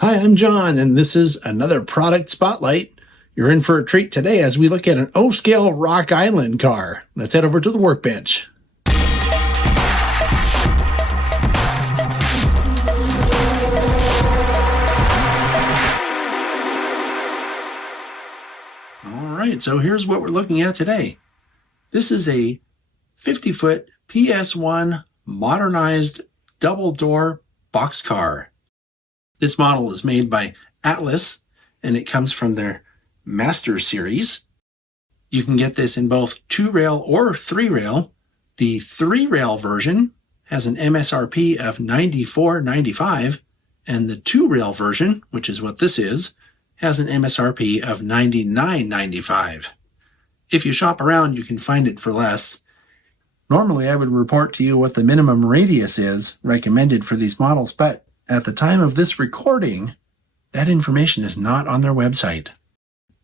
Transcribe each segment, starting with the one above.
Hi, I'm John, and this is another product spotlight. You're in for a treat today as we look at an O-scale Rock Island car. Let's head over to the workbench. All right, so here's what we're looking at today. This is a 50-foot PS-1 modernized double-door boxcar. This model is made by Atlas, and it comes from their Master Series. You can get this in both 2-rail or 3-rail. The 3-rail version has an MSRP of $94.95, and the 2-rail version, which is what this is, has an MSRP of $99.95. If you shop around, you can find it for less. Normally, I would report to you what the minimum radius is recommended for these models, but at the time of this recording, that information is not on their website.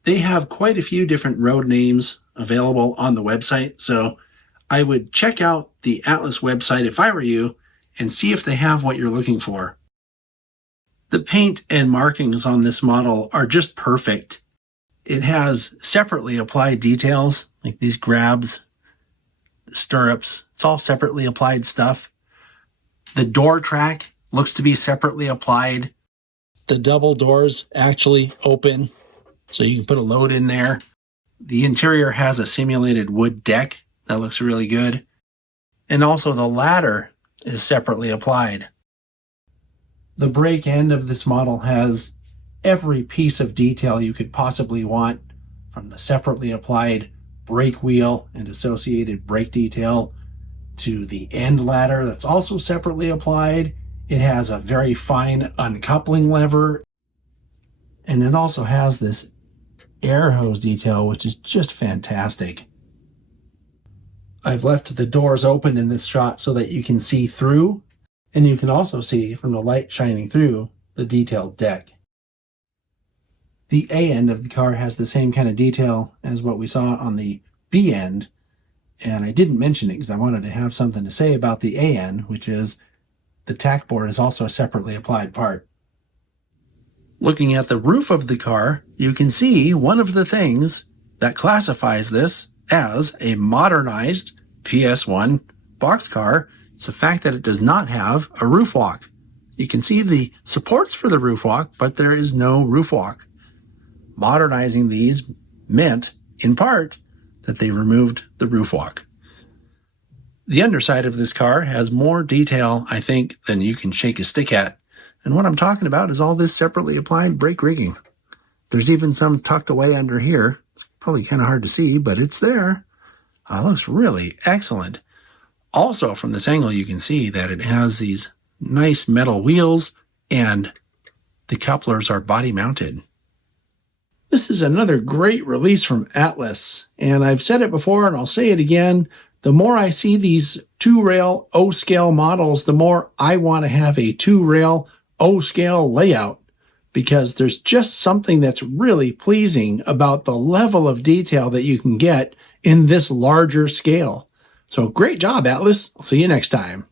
They have quite a few different road names available on the website, so I would check out the Atlas website if I were you and see if they have what you're looking for. The paint and markings on this model are just perfect. It has separately applied details, like these grabs, the stirrups. It's all separately applied stuff. The door track looks to be separately applied. The double doors actually open, so you can put a load in there. The interior has a simulated wood deck that looks really good. And also the ladder is separately applied. The brake end of this model has every piece of detail you could possibly want, from the separately applied brake wheel and associated brake detail to the end ladder that's also separately applied. It has a very fine uncoupling lever, and it also has this air hose detail, which is just fantastic. I've left the doors open in this shot so that you can see through, and you can also see from the light shining through the detailed deck. The A end of the car has the same kind of detail as what we saw on the B end, and I didn't mention it because I wanted to have something to say about the A end, which is the tack board is also a separately applied part. Looking at the roof of the car, you can see one of the things that classifies this as a modernized PS-1 boxcar. It's the fact that it does not have a roof walk. You can see the supports for the roof walk, but there is no roof walk. Modernizing these meant, in part, that they removed the roof walk. The underside of this car has more detail, I think, than you can shake a stick at. And what I'm talking about is all this separately applied brake rigging. There's even some tucked away under here. It's probably kind of hard to see, but it's there. It looks really excellent. Also, from this angle, you can see that it has these nice metal wheels, and the couplers are body mounted. This is another great release from Atlas, and I've said it before and I'll say it again. The more I see these 2-rail O-scale models, the more I want to have a 2-rail O-scale layout, because there's just something that's really pleasing about the level of detail that you can get in this larger scale. So great job, Atlas. I'll see you next time.